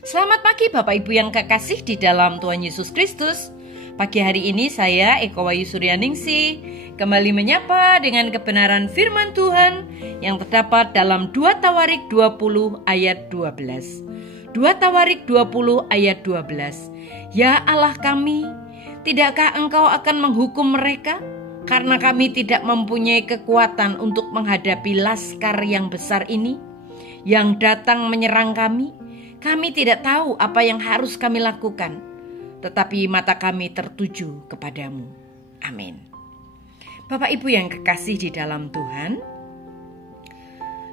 Selamat pagi Bapak Ibu yang kekasih di dalam Tuhan Yesus Kristus. Pagi hari ini saya Eko Wayu Suryaningsih kembali menyapa dengan kebenaran firman Tuhan yang terdapat dalam 2 Tawarik 20 ayat 12. 2 Tawarik 20 ayat 12. Ya Allah kami, tidakkah Engkau akan menghukum mereka? Karena kami tidak mempunyai kekuatan untuk menghadapi laskar yang besar ini yang datang menyerang kami. Kami tidak tahu apa yang harus kami lakukan, tetapi mata kami tertuju kepadamu. Amin. Bapak Ibu yang kekasih di dalam Tuhan,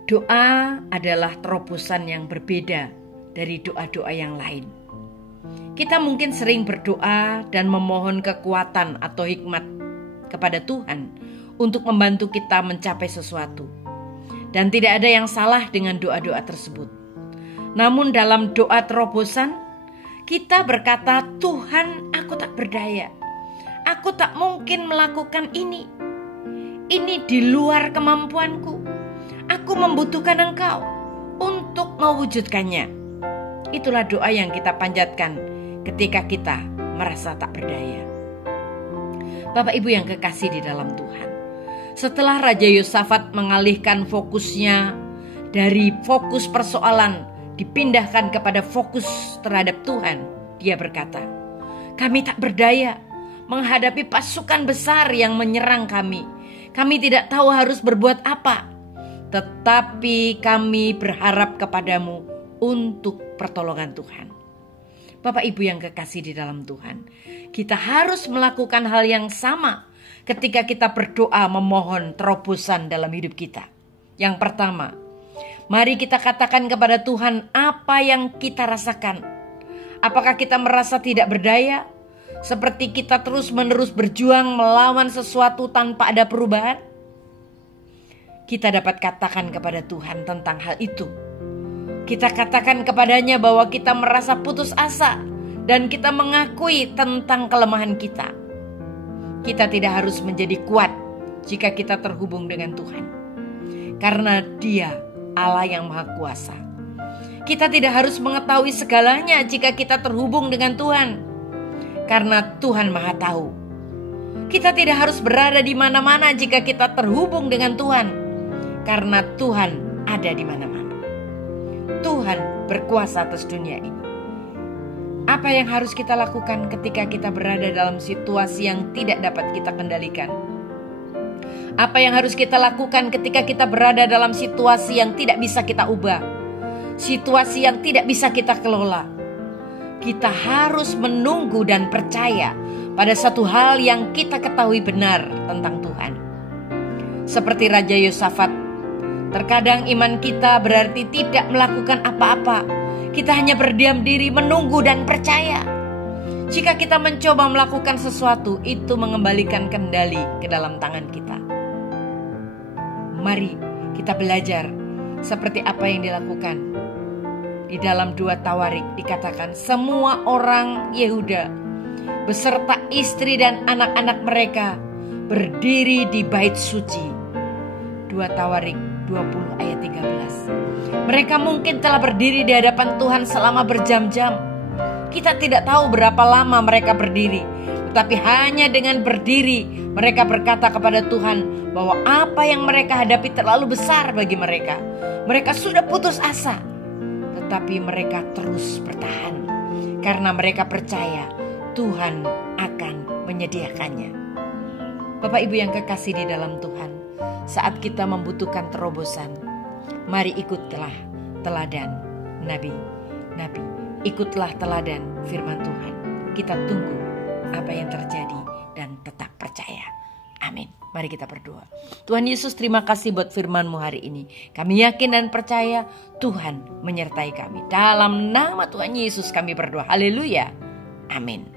doa adalah terobosan yang berbeda dari doa-doa yang lain. Kita mungkin sering berdoa dan memohon kekuatan atau hikmat kepada Tuhan untuk membantu kita mencapai sesuatu. Dan tidak ada yang salah dengan doa-doa tersebut. Namun dalam doa terobosan, kita berkata, Tuhan, aku tak berdaya. Aku tak mungkin melakukan ini. Ini di luar kemampuanku. Aku membutuhkan Engkau untuk mewujudkannya. Itulah doa yang kita panjatkan ketika kita merasa tak berdaya. Bapak Ibu yang kekasih di dalam Tuhan, setelah Raja Yosafat mengalihkan fokusnya dari fokus persoalan dipindahkan kepada fokus terhadap Tuhan, dia berkata, kami tak berdaya menghadapi pasukan besar yang menyerang kami. Kami tidak tahu harus berbuat apa, tetapi kami berharap kepadamu untuk pertolongan Tuhan. Bapak Ibu yang kekasih di dalam Tuhan, kita harus melakukan hal yang sama ketika kita berdoa memohon terobosan dalam hidup kita. Yang pertama, mari kita katakan kepada Tuhan apa yang kita rasakan. Apakah kita merasa tidak berdaya? Seperti kita terus-menerus berjuang melawan sesuatu tanpa ada perubahan? Kita dapat katakan kepada Tuhan tentang hal itu. Kita katakan kepadanya bahwa kita merasa putus asa dan kita mengakui tentang kelemahan kita. Kita tidak harus menjadi kuat jika kita terhubung dengan Tuhan, karena Dia Allah yang Maha Kuasa. Kita tidak harus mengetahui segalanya jika kita terhubung dengan Tuhan, karena Tuhan Maha Tahu. Kita tidak harus berada di mana-mana jika kita terhubung dengan Tuhan, karena Tuhan ada di mana-mana. Tuhan berkuasa atas dunia ini. Apa yang harus kita lakukan ketika kita berada dalam situasi yang tidak dapat kita kendalikan? Apa yang harus kita lakukan ketika kita berada dalam situasi yang tidak bisa kita ubah? Situasi yang tidak bisa kita kelola? Kita harus menunggu dan percaya pada satu hal yang kita ketahui benar tentang Tuhan. Seperti Raja Yosafat, terkadang iman kita berarti tidak melakukan apa-apa. Kita hanya berdiam diri, menunggu dan percaya. Jika kita mencoba melakukan sesuatu, itu mengembalikan kendali ke dalam tangan kita. Mari kita belajar seperti apa yang dilakukan. Di dalam 2 Tawarik dikatakan semua orang Yehuda beserta istri dan anak-anak mereka berdiri di bait suci. 2 Tawarik 20 ayat 13. Mereka mungkin telah berdiri di hadapan Tuhan selama berjam-jam. Kita tidak tahu berapa lama mereka berdiri, tetapi hanya dengan berdiri mereka berkata kepada Tuhan bahwa apa yang mereka hadapi terlalu besar bagi mereka. Mereka sudah putus asa, tetapi mereka terus bertahan karena mereka percaya Tuhan akan menyediakannya. Bapak Ibu yang kekasih di dalam Tuhan, saat kita membutuhkan terobosan, mari ikutlah teladan nabi-nabi. Ikutlah teladan firman Tuhan. Kita tunggu apa yang terjadi dan tetap percaya. Amin. Mari kita berdoa. Tuhan Yesus, terima kasih buat firman-Mu hari ini. Kami yakin dan percaya Tuhan menyertai kami. Dalam nama Tuhan Yesus kami berdoa. Haleluya. Amin.